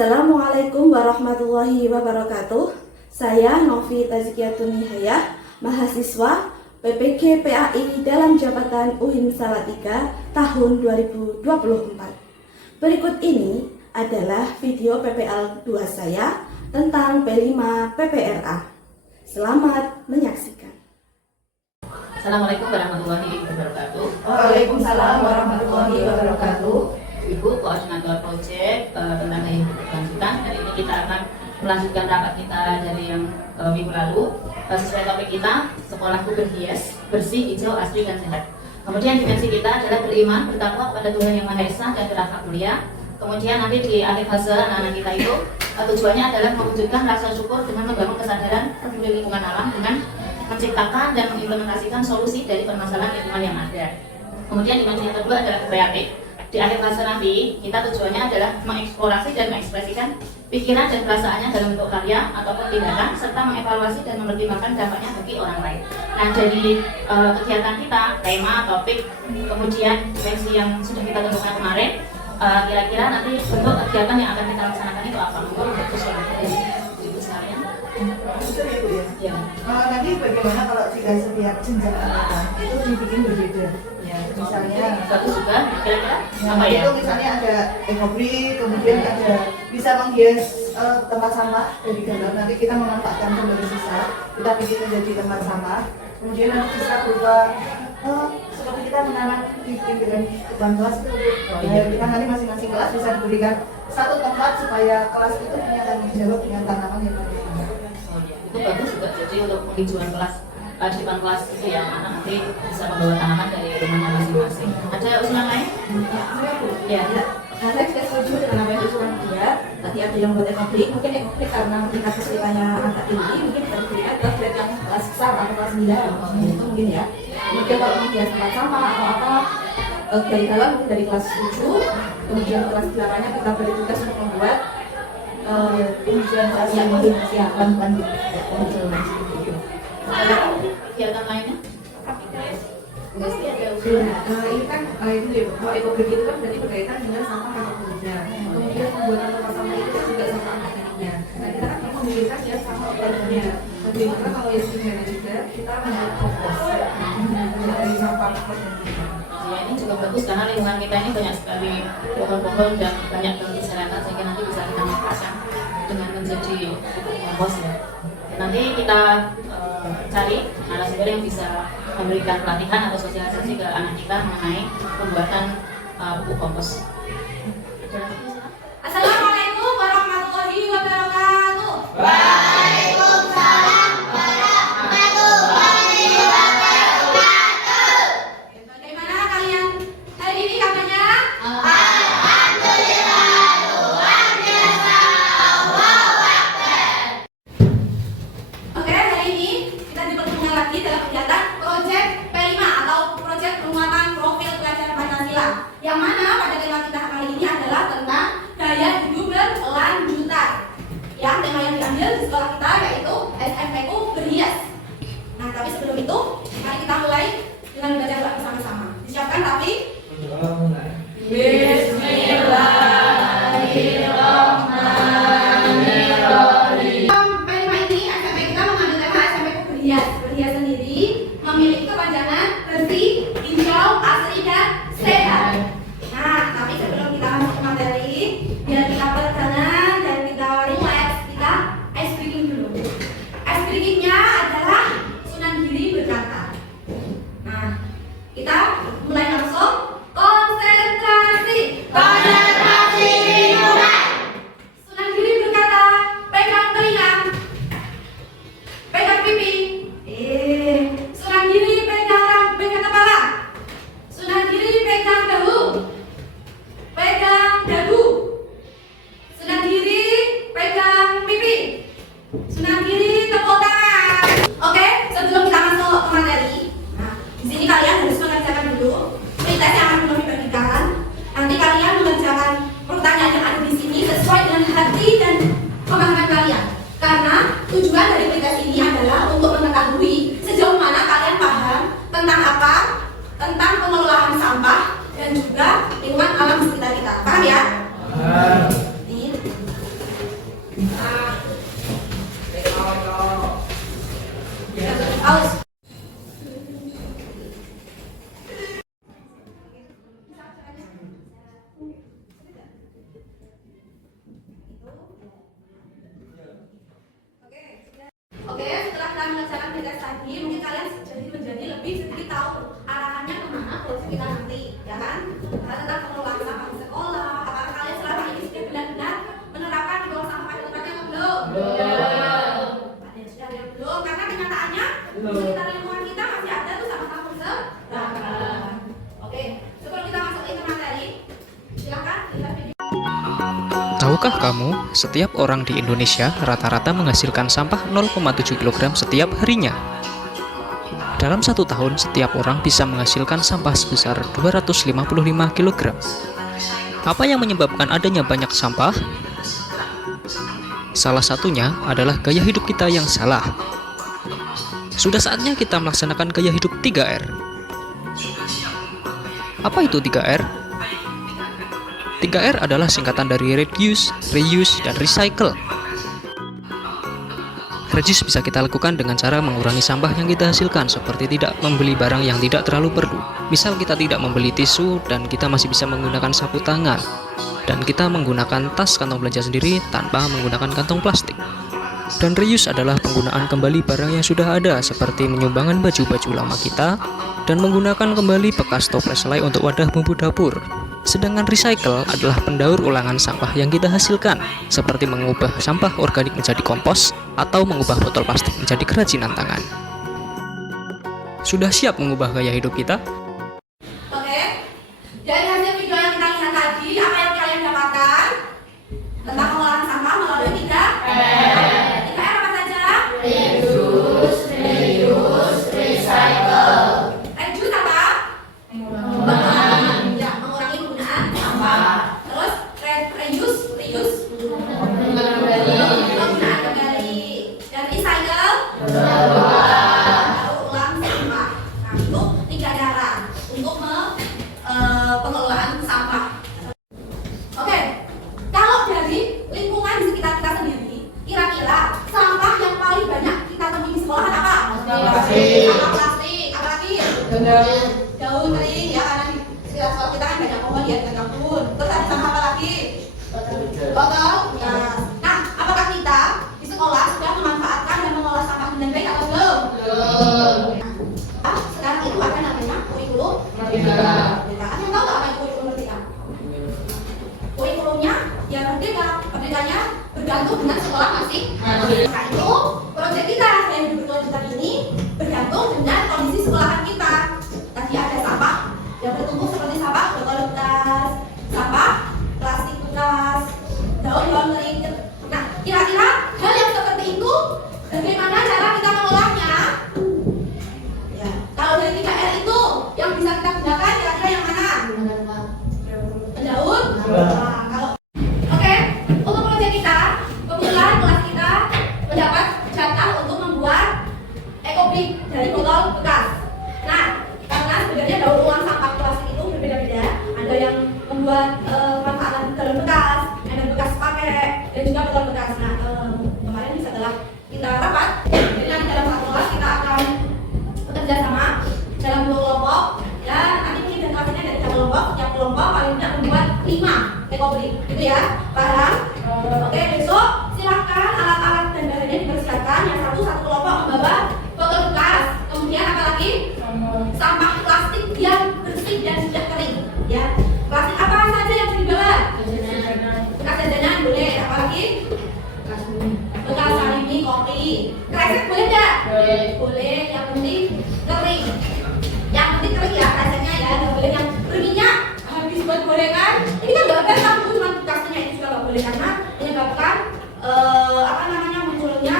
Assalamualaikum warahmatullahi wabarakatuh. Saya Novi Tazkiyatun Nihayah, mahasiswa PPG PAI dalam jabatan UIN Salatiga tahun 2024. Berikut ini adalah video PPL 2 saya tentang P5 PPRA. Selamat menyaksikan. Assalamualaikum warahmatullahi wabarakatuh. Waalaikumsalam warahmatullahi wabarakatuh. Ibu koordinator proyek tentang gaya hidup berkelanjutan. Hari ini kita akan melanjutkan rapat kita dari yang minggu lalu. Sesuai topik kita, sekolahku berhias, bersih, hijau, asri, dan sehat. Kemudian dimensi kita adalah beriman, bertakwa kepada Tuhan Yang Maha Esa dan berakhlak mulia. Kemudian nanti di akhir fase anak-anak kita itu tujuannya adalah mewujudkan rasa syukur dengan membangun kesadaran peduli lingkungan alam dengan menciptakan dan mengimplementasikan solusi dari permasalahan lingkungan yang ada. Kemudian dimensi yang kedua adalah kreatif. Di akhir fase nanti, kita tujuannya adalah mengeksplorasi dan mengekspresikan pikiran dan perasaannya dalam bentuk karya ataupun tindakan, serta mengevaluasi dan mempertimbangkan dampaknya bagi orang lain. Nah, dari kegiatan kita, tema, topik, kemudian dimensi yang sudah kita tentukan kemarin, kira-kira nanti bentuk kegiatan yang akan kita laksanakan itu apa? Mungkin fokus dari ibu sekalian. Itu ya Bu ya? Ya. Nanti bagaimana kalau jika setiap jenjang angkatan itu dibikin berbeda? Ya, Misalnya bagus juga, kira-kira yang apa ya? itu misalnya ada ekobrik, kemudian ada bisa menghias tempat sampah dari gambar. Nanti kita memanfaatkan kembali sisa, kita bikin menjadi tempat sampah. Kemudian nanti bisa berupa seperti kita menanam di pinggiran depan kelas itu. Kita nanti masing-masing kelas bisa diberikan satu tempat supaya kelas itu punya tanggung jawab dengan tanaman yang berbeda. Itu bagus juga, jadi untuk penghijauan kelas di depan kelas itu ya, anak nanti bisa membawa tanaman dari rumahnya masing-masing. Ada usulan lain? Ya. Saya tidak setuju dengan apa yang usulan dia. Tadi ada yang buat ekobrik, mungkin ekobrik karena tingkat kesulitannya agak tinggi, mungkin bisa diberikan ke grade yang kelas besar atau kelas 9 itu mungkin ya. Mungkin kalau menghias tempat sampah atau apa dari dalam mungkin dari kelas 7, kemudian kelas 8-nya kita beri tugas untuk membuat pengujian yang mungkin ya bahan-bahan Ada kegiatan lainnya? pasti ada usulan. Ini kan itu ya, kalau ekobrik itu kan berarti berkaitan dengan sampah ekonominya. Kemudian pembuatan tempat sampah itu kan juga sampah organiknya. Nah kita kan memikirkan ya sampah organiknya. Bagaimana kalau yang sederhana juga kita membuat kompos dari sampah organiknya. Ya, ini juga bagus karena lingkungan kita ini banyak sekali pohon-pohon dan banyak masyarakat, sehingga nanti bisa kita manfaatkan dengan menjadi kompos ya. Nanti kita cari narasumber yang bisa memberikan pelatihan atau sosialisasi ke anak kita mengenai pembuatan pupuk kompos. Assalamualaikum warahmatullahi wabarakatuh. Waalaikumsalam warahmatullahi wabarakatuh. Bagaimana kalian hari ini kabarnya? Alhamdulillah, luar biasa. Allahu Akbar. Oke, hari ini kita dipertemukan lagi dalam kegiatan proyek P5 atau proyek penguatan profil pelajar Pancasila. Yang mana pada tema kita kali ini adalah tentang gaya hidup berkelanjutan. Yang tema yang diambil di sekolah tentang pengelolaan sampah di sekolah. Apakah kalian selama ini sudah benar-benar menerapkan buang sampah pada tempatnya atau belum? Ada yang sudah, ada yang belum. Karena kenyataannya di sekitar lingkungan kita masih ada tuh sampah-sampah berserakan. Oke, sebelum kita masuk ke materi, silakan lihat video. Tahukah kamu, setiap orang di Indonesia rata-rata menghasilkan sampah 0,7 kg setiap harinya. Dalam 1 tahun, setiap orang bisa menghasilkan sampah sebesar 255 kg. Apa yang menyebabkan adanya banyak sampah? Salah satunya adalah gaya hidup kita yang salah. Sudah saatnya kita melaksanakan gaya hidup 3R. Apa itu 3R? 3R adalah singkatan dari reduce, reuse, dan recycle. Reduce bisa kita lakukan dengan cara mengurangi sampah yang kita hasilkan, seperti tidak membeli barang yang tidak terlalu perlu. Misal kita tidak membeli tisu dan kita masih bisa menggunakan sapu tangan, dan kita menggunakan tas kantong belanja sendiri tanpa menggunakan kantong plastik. Dan reuse adalah penggunaan kembali barang yang sudah ada, seperti menyumbangkan baju-baju lama kita dan menggunakan kembali bekas toples selai untuk wadah bumbu dapur. Sedangkan recycle adalah pendaur ulangan sampah yang kita hasilkan, seperti mengubah sampah organik menjadi kompos atau mengubah botol plastik menjadi kerajinan tangan. Sudah siap mengubah gaya hidup kita? Oke, dari hasil video yang kita lihat tadi, apa yang kalian dapatkan tentang pengolahan sampah melalui 3R? 3R apa saja? Reduce, reuse, recycle. Reduce apa? Ya, mengurangi penggunaan sampah. Terus reuse, penggunaan kembali. Dan recycle, daur ulang sampah. Nah, itu 3 cara untuk pengelolaan sampah. Oke, kalau dari lingkungan di sekitar kita sendiri, kira-kira sampah yang paling banyak kita temui di sekolahan apa? Sampah plastik, apa lagi? Daun kering, ya, karena di sekitar sekolah kita kan banyak pohon ya, banyak kebun. Terus ada sampah apa lagi? Botol. Nah, apakah kita di sekolah sudah memanfaatkan dan mengolah sampah dengan baik atau belum? Nah, sekarang itu ada namanya kurikulum merdeka. Kalian tahu nggak apa itu kurikulum merdeka? Kurikulumnya ya merdeka, merdekanya bergantung dengan sekolah masing-masing. Nah, itu proyek kita yang berkelanjutan ini bergantung dengan kondisi sekolahan kita. Tadi ada sampah yang bertumbuh seperti sampah botol bekas, sampah plastik bekas, daun-daun kering. Nah, kira-kira hal yang seperti itu bagaimana cara kita mengolahnya? Ya, kalau dari 3R itu yang bisa kita gunakan kira-kira yang mana? Daun. Nah, kalau oke, untuk proyek kita, kebetulan kelas kita mendapat jatah untuk membuat ekobrik dari botol bekas. Nah, karena sebenarnya daur ulang sampah plastik itu berbeda-beda. Ada yang membuat manfaatan galon bekas, ada bekas pakai, dan juga botol bekas. Nah, kemarin setelah kita rapat dengan dalam satu kelas, kita akan bekerja sama dalam 2 kelompok. Dan nanti mungkin dan kasusnya dari satu kelompok, yang kelompok paling tidak membuat 5 ekobrik, gitu ya, paham? Oke, besok silahkan alat-alat dan bahannya dipersiapkan. Yang satu kelompok membawa botol bekas, kemudian apa lagi? Sampah plastik yang bersih dan sudah kering, ya. Plastik apa saja yang dibawa? Bekas jajanan boleh, apalagi? Bekas sarimi, kopi. Kresek boleh nggak? Boleh, yang penting kering. Yang penting kering ya, kreseknya ya, nggak boleh yang berminyak habis buat gorengan. Ini kan nggak beres, kamu cuma bekasnya itu juga nggak boleh karena menyebabkan munculnya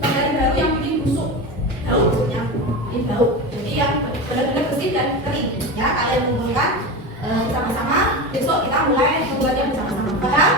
bakteri baru yang bikin busuk daunnya, bikin bau. Jadi yang benar-benar bersih dan kering, ya. Kalian kumpulkan sama-sama. Besok kita mulai membuatnya bersama-sama. Paham?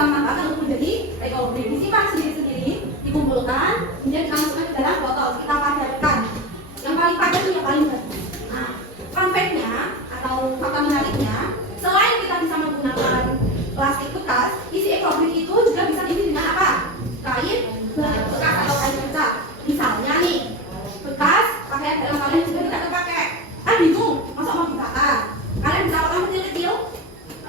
bisa manfaatkan untuk menjadi ekobrik. Disimpan sendiri-sendiri, dikumpulkan, kemudian kita masukkan ke dalam botol, kita padatkan. Yang paling padat itu yang paling bagus. Nah, fun fact-nya atau fakta menariknya, selain kita bisa menggunakan plastik bekas, isi ekobrik itu juga bisa diisi dengan apa? Kain bekas atau kain pecah. Misalnya nih, bekas pakaian dalam kalian juga tidak terpakai. Kan bingung, masa mau dibakar? Kalian bisa potong kecil-kecil,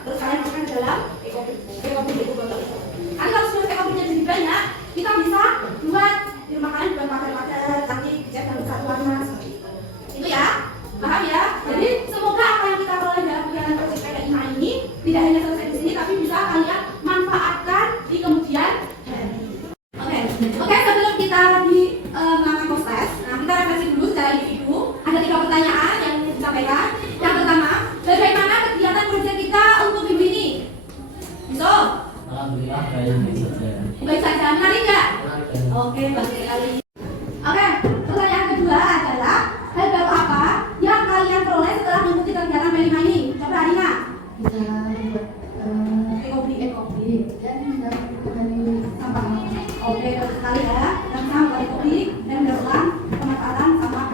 terus kalian masukkan ke dalam ekobrik itu botol itu. Nanti kalau sudah ekobriknya jadi banyak, kita bisa buat di rumah kalian buat pagar-pagar, nanti cat dan satu warna seperti itu. Itu ya, paham ya? Jadi semoga apa yang kita peroleh dalam kegiatan proyek PKI ini tidak hanya selesai di sini, tapi bisa kalian manfaatkan di kemudian hari. Oke, sebelum kita melakukan proses, nah kita refleksi dulu secara individu. Ada 3 pertanyaan yang ingin disampaikan. Yang pertama, bagaimana kegiatan proyek kita untuk minggu ini? So, Alhamdulillah baik saja. baik saja, menarik nggak? Oke, bagus sekali. Oke, pertanyaan kedua adalah hal baru apa yang kalian peroleh setelah mengikuti kegiatan Melima ini? Coba Arina. Bisa membuat ekobrik dan Sampah. Oke, bagus sekali ya. Dan sama buat ekobrik dan berulang pemanfaatan sampah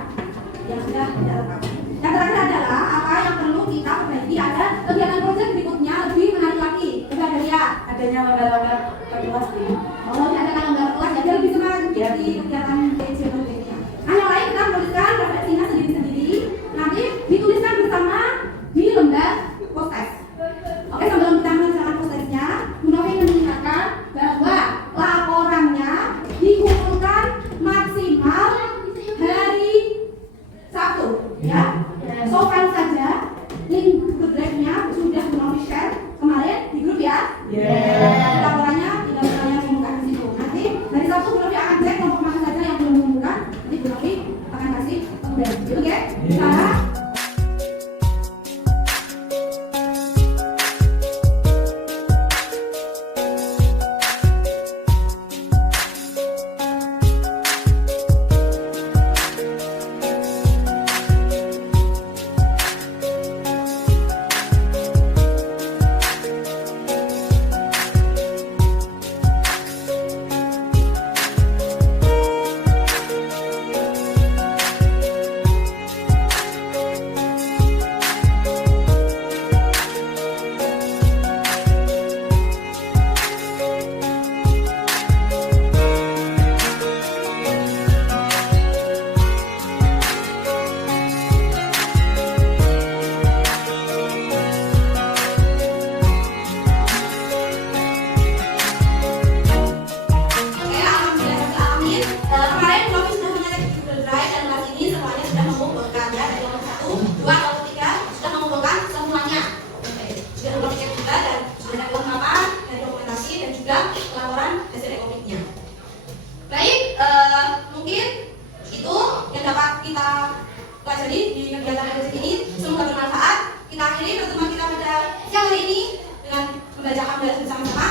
yang sudah tidak lengkap. Yang terakhir adalah apa yang perlu kita perbaiki agar kegiatan proyek berikutnya lebih menarik lagi. Coba ada lihat. adanya lembar-lembar kelas sih. Oh, ini ada lembar kelas jadi lebih semangat di kegiatan PJ berikutnya. Nah, yang lain kita menuliskan refleksinya sendiri-sendiri. Nanti dituliskan bersama di lembar post-test. Oke, sebelum kita menyelesaikan post-testnya, Bu Novi mengingatkan bahwa laporannya dikumpulkan maksimal hari Sabtu, ya. So far saja link Google Drive-nya sudah Bu Novi share kemarin di grup ya. Laporannya tidak bertanya membuka di situ. Nanti dari Sabtu Bu Novi akan cek kelompok mana saja yang belum mengumpulkan. Nanti Bu Novi akan kasih kemudian. Gitu ya. Sarah. Kemarin Novi sudah mengecek di Google Drive dan kelas ini semuanya sudah mengumpulkan ya. Dari nomor 1, 2, atau 3 sudah mengumpulkan semuanya. Sudah nomor 3 juga dan sudah ada kelengkapan dari dokumentasi dan juga laporan hasil ekobiknya. Baik, mungkin itu yang dapat kita pelajari di kegiatan proyek ini. Semoga bermanfaat. Kita akhiri pertemuan kita pada siang hari ini dengan membacakan bersama-sama.